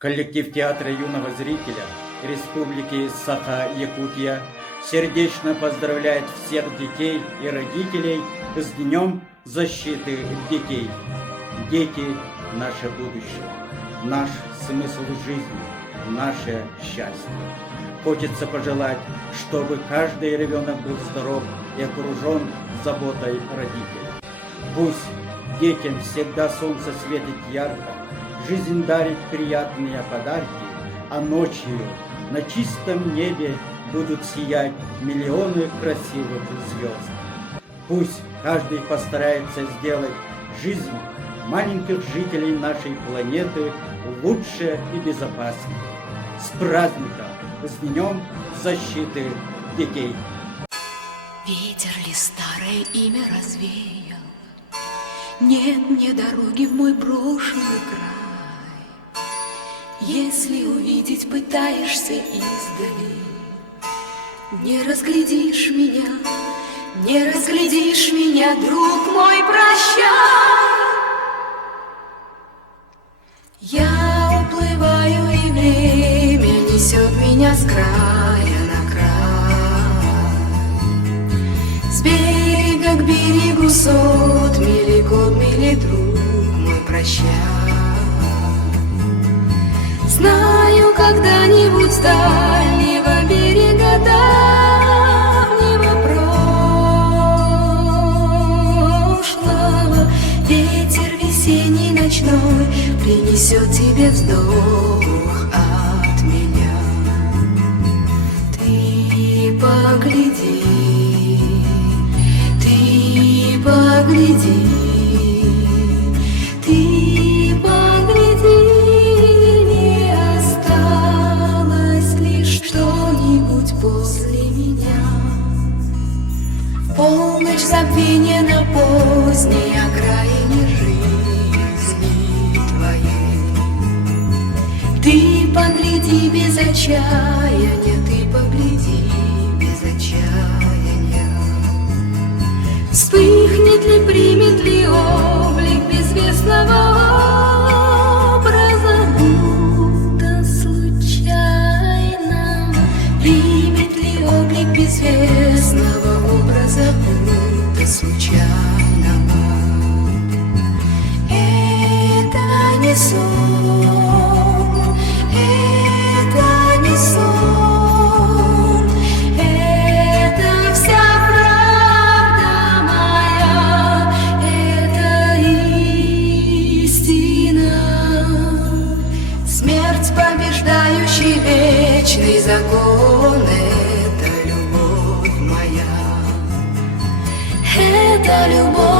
Коллектив театра юного зрителя Республики Саха-Якутия сердечно поздравляет всех детей и родителей с Днем защиты детей. Дети – наше будущее, наш смысл жизни, наше счастье. Хочется пожелать, чтобы каждый ребенок был здоров и окружен заботой родителей. Пусть детям всегда солнце светит ярко, жизнь дарит приятные подарки, а ночью на чистом небе будут сиять миллионы красивых звезд. Пусть каждый постарается сделать жизнь маленьких жителей нашей планеты лучше и безопаснее. С праздником! С Днем защиты детей! Ветер ли старое имя развеял? Нет мне дороги в мой брошенный край. Если увидеть пытаешься издали, не разглядишь меня, не разглядишь меня, друг мой, прощай. Я уплываю, и время несет меня с края на край. С берега к берегу сот мили, год мили, друг мой, прощай. Знаю, когда-нибудь с дальнего берега давнего прошлого ветер весенний ночной принесет тебе вздох от меня. Ты погляди, ты погляди, ты погляди, не осталось лишь что-нибудь после меня. В полночь забвения на поздней окраине жизни твоей. Ты погляди без отчаяния, ты погляди без отчаяния. Вспыхнет ли, примет ли облик безвестного образа, будто случайно? Примет ли облик безвестного образа, будто случайно? Это не сон, это не сон, это вся правда моя, это истина. Смерть, побеждающий вечный закон, это любовь моя, это любовь.